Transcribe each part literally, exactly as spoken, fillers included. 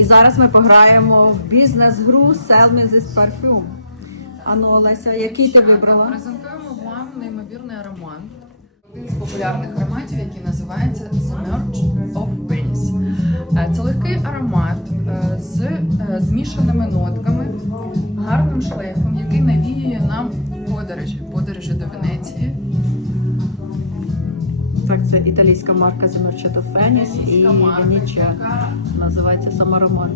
зараз ми пограємо в бізнес-гру Sell Me This Perfume. Ану, Олеся, який ти вибрала? Презентуємо вам неймовірний аромат. Один з популярних ароматів, який називається The Merge of Venice. Це легкий аромат з змішаними нотками, гарним шлейфом, який навіює нам подорожі, подорожі до Венеції. Так, це італійська марка The Merchant of Venice і Венечія. Називається сам аромат.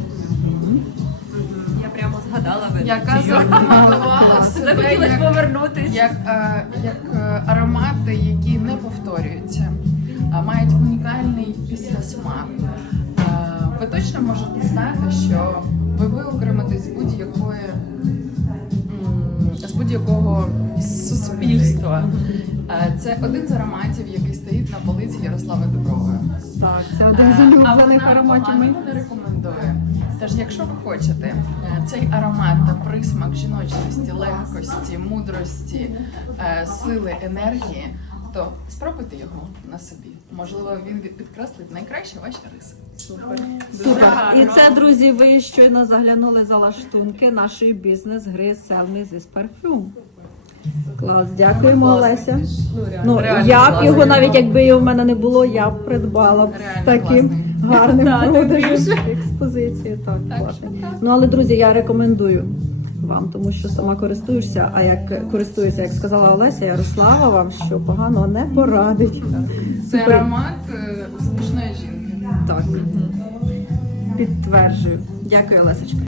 Я прямо згадала Венецію. Яка зарекомендувала себе Захотілося як, повернутись. як, е, як е, аромати, які не повторюються, а мають унікальний післясмак. Е, Ви точно можете знати, що ви виокремитесь з будь-якої м, з будь-якого суспільства. Е, Це один з ароматів, який стоїть на полиці Ярослави Дубрової. Так, це один з улюблених А ароматів. вона погано не рекомендує. Тож, якщо ви хочете е, цей аромат та присмак жіночності, легкості, мудрості, е, сили, енергії, то спробуйте його на собі. Можливо, він від- підкреслить найкраще ваші риси. Супер. Супер. І це, друзі, ви щойно заглянули за лаштунки нашої бізнес-гри Sell Me This Perfume. Клас, дякуємо, Олеся. Ну, реально. Ну, Реально я б класний. його, навіть якби його в мене не було, я б придбала б Реально з таким класний. гарним Так, тим продажем більше. експозиції. Так, Так класний. що так. Ну, але, друзі, я рекомендую вам, тому що сама користуєшся, а як користуюся, як сказала Олеся, Ярослава вам, що погано не порадить. Це Супер. аромат е, успішної жінки. Так, підтверджую. Дякую, Олесечка.